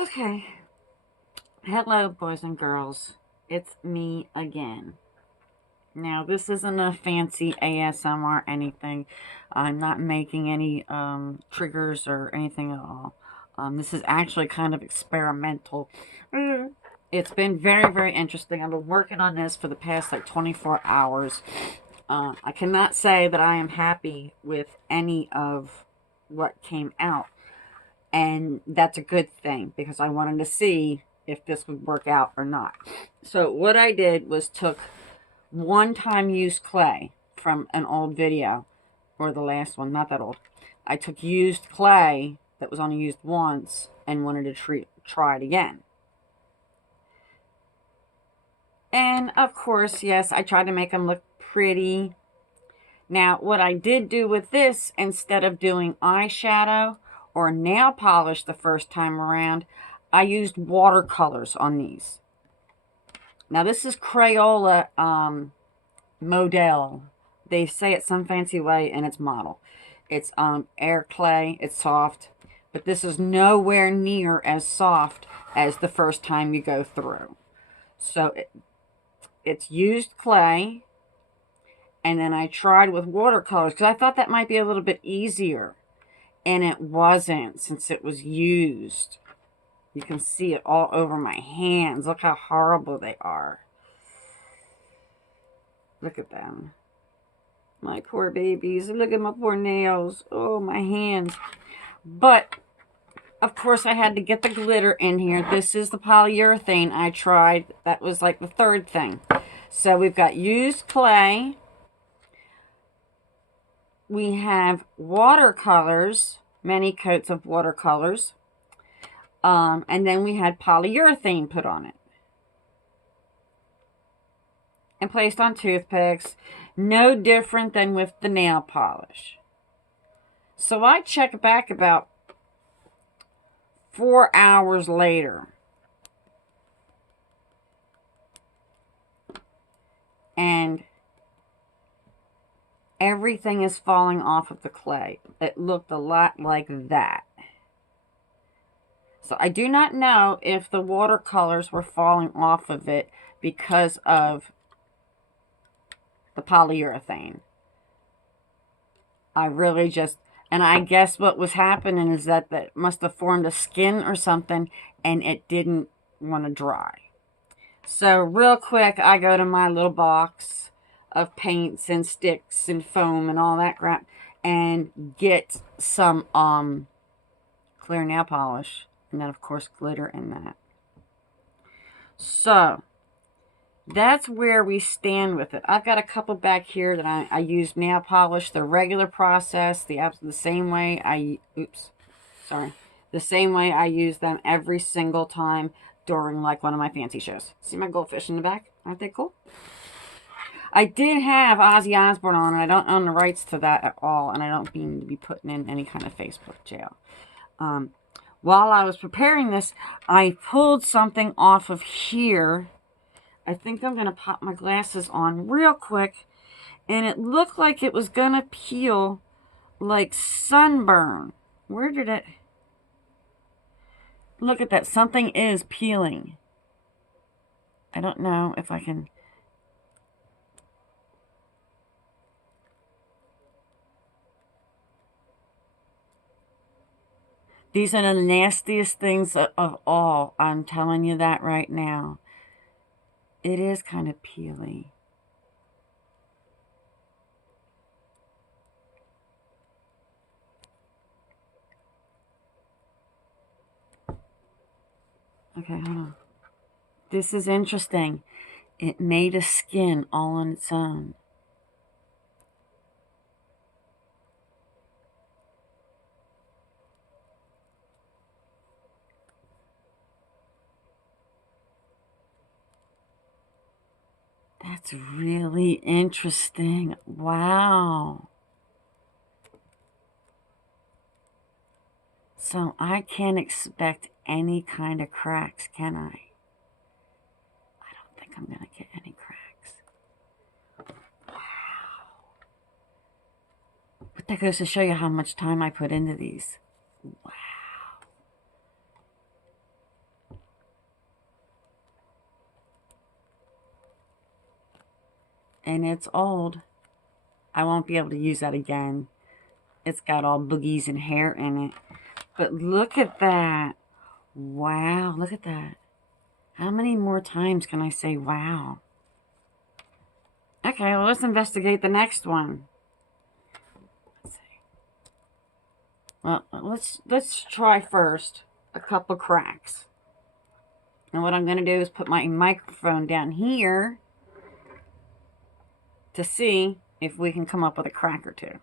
Okay. Hello, boys and girls. It's me again. Now, this isn't a fancy ASMR or anything. I'm not making any triggers or anything at all. This is actually kind of experimental. It's been very, very interesting. I've been working on this for the past like 24 hours. I cannot say that I am happy with any of what came out. And that's a good thing because I wanted to see if this would work out or not. So what I did was took one-time use clay from an old video, or the last one, not that old. I took used clay that was only used once and wanted to try it again. And of course, yes, I tried to make them look pretty. Now, what I did do with this, instead of doing eyeshadow or nail polish the first time around, I used watercolors on these. Now, this is Crayola Model. They say it some fancy way, and it's model. It's air clay. It's soft. But this is nowhere near as soft as the first time you go through. So, it's used clay. And then I tried with watercolors because I thought that might be a little bit easier. And it wasn't, since it was used. You can see it all over my hands. Look how horrible they are. Look at them. My poor babies. Look at my poor nails. Oh, my hands. But, of course, I had to get the glitter in here. This is the polyurethane I tried. That was like the third thing. So we've got used clay. We have watercolors, many coats of watercolors. And then we had polyurethane put on it. And placed on toothpicks. No different than with the nail polish. So I check back about 4 hours later. And everything is falling off of the clay. It looked a lot like that. So I do not know if the watercolors were falling off of it because of the polyurethane. I really just, and I guess what was happening is that must have formed a skin or something and it didn't want to dry. So real quick, I go to my little box of paints and sticks and foam and all that crap and get some clear nail polish. And then, of course, glitter in that. So, that's where we stand with it. I've got a couple back here that I use nail polish, the regular process, the same way the same way I use them every single time during, like, one of my fancy shows. See my goldfish in the back? Aren't they cool? I did have Ozzy Osbourne on, and I don't own the rights to that at all, and I don't mean to be putting in any kind of Facebook jail. While I was preparing this, I pulled something off of here. I think I'm going to pop my glasses on real quick. And it looked like it was going to peel like sunburn. Where did it... Look at that. Something is peeling. I don't know if I can... These are the nastiest things of all. I'm telling you that right now. It is kind of peely. Okay, hold on. This is interesting. It made a skin all on its own. That's really interesting. Wow. So I can't expect any kind of cracks, can I? I don't think I'm going to get any cracks. Wow. But that goes to show you how much time I put into these. Wow. and it's old. I won't be able to use that again. It's got all boogies and hair in it. But look at that. Wow, look at that. How many more times can I say wow? Okay, well, let's investigate the next one. Let's see. Well, let's try first a couple cracks. And what I'm going to do is put my microphone down here to see if we can come up with a crack or two.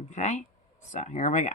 Okay? So, here we go.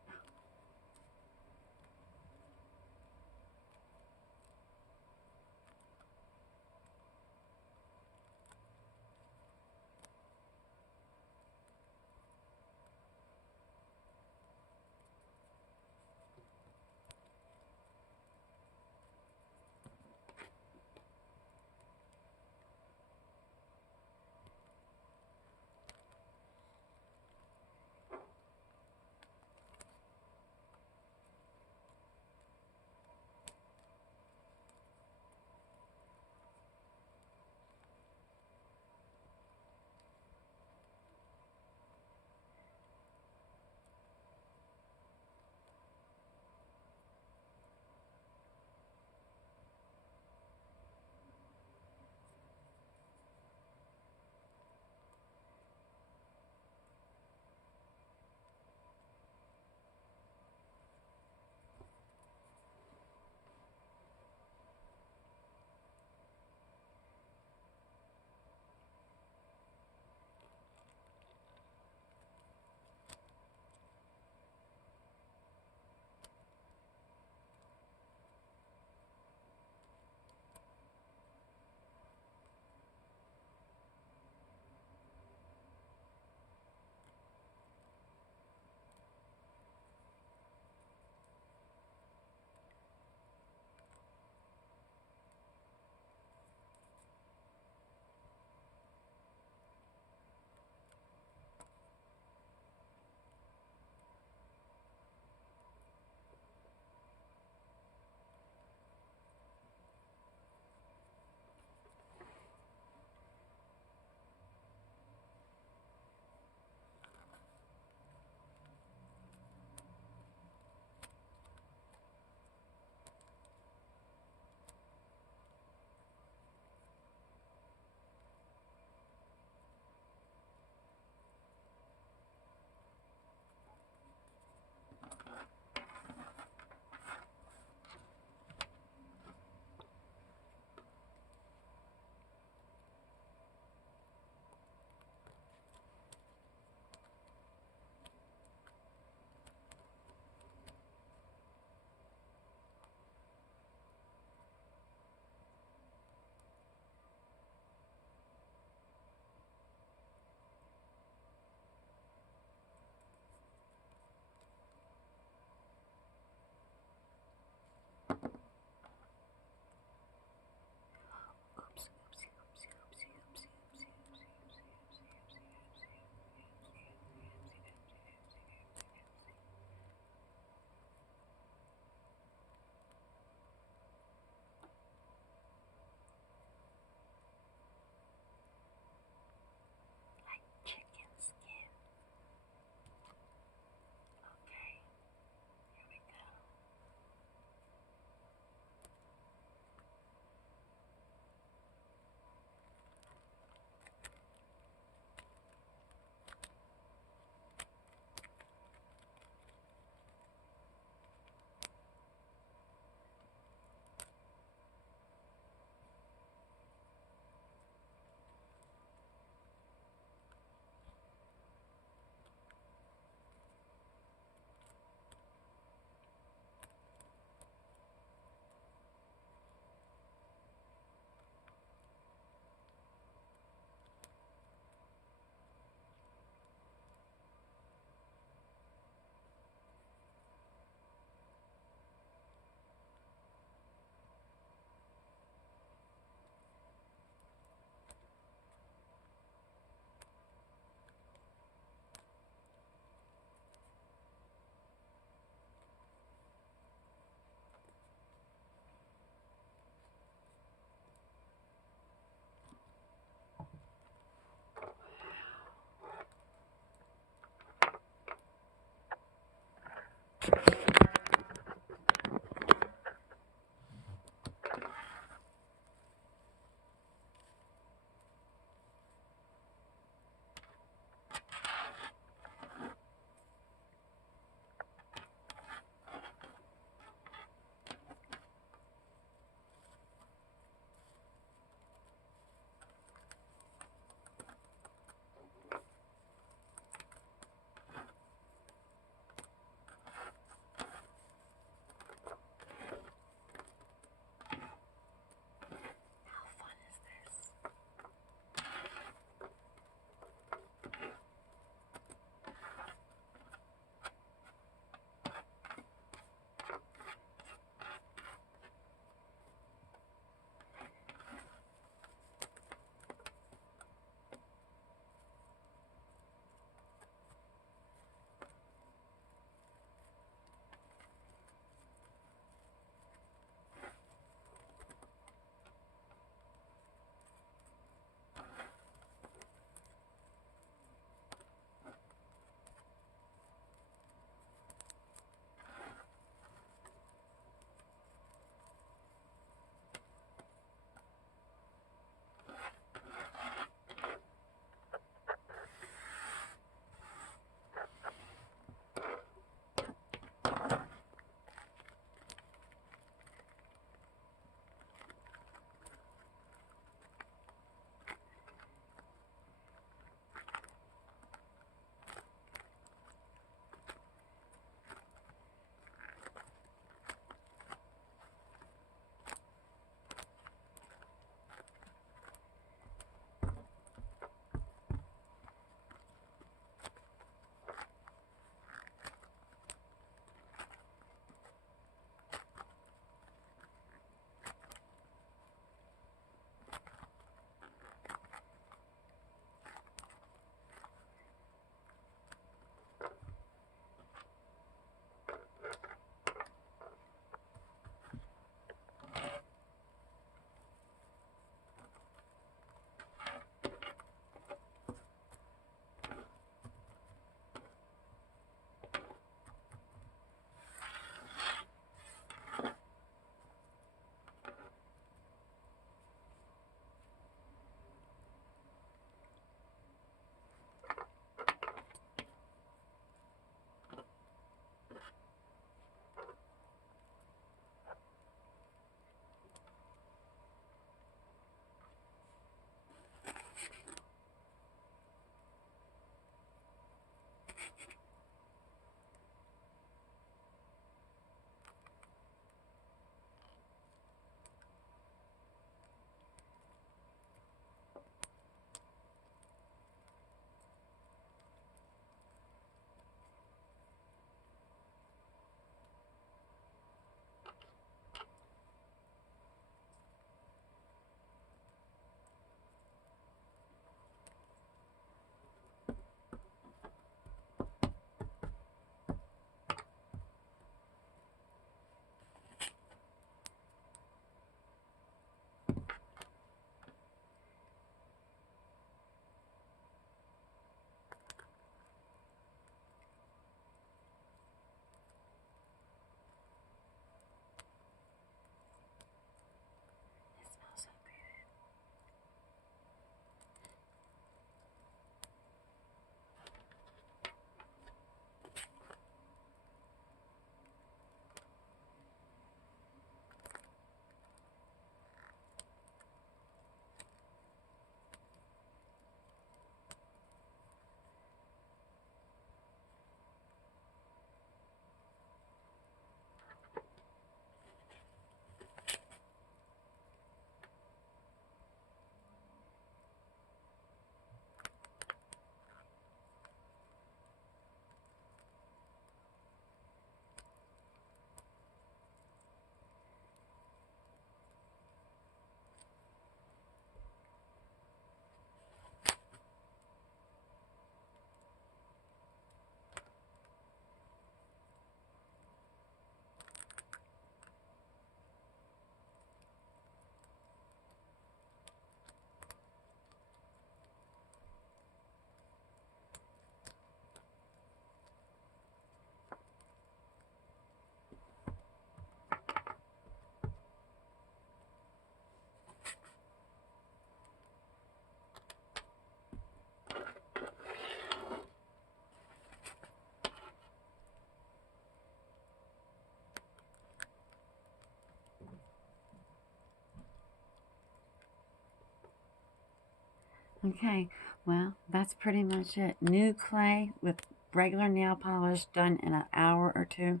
Okay, well, that's pretty much it. New clay with regular nail polish done in an hour or two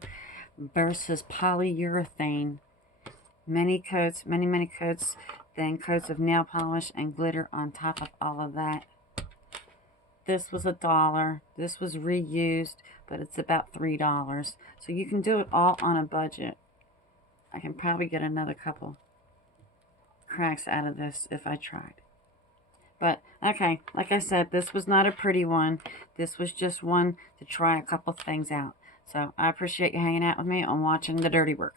versus polyurethane. Many coats, many coats, then coats of nail polish and glitter on top of all of that. This was $1. This was reused, but it's about $3. So you can do it all on a budget. I can probably get another couple cracks out of this if I tried. But, okay, like I said, this was not a pretty one. This was just one to try a couple things out. So, I appreciate you hanging out with me and watching the dirty work.